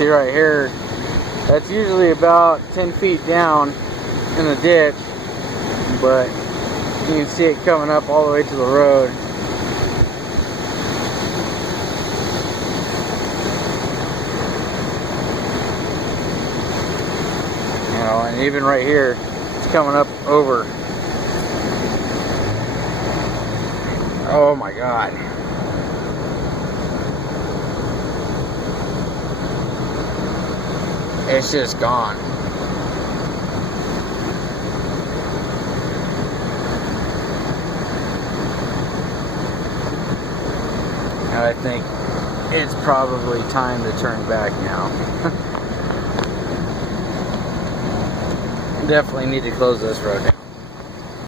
See right here, that's usually about 10 feet down in the ditch, but you can see it coming up all the way to the road. You know, and even right here, it's coming up over. Oh my God. It's just gone. And I think it's probably time to turn back now. Definitely need to close this road down.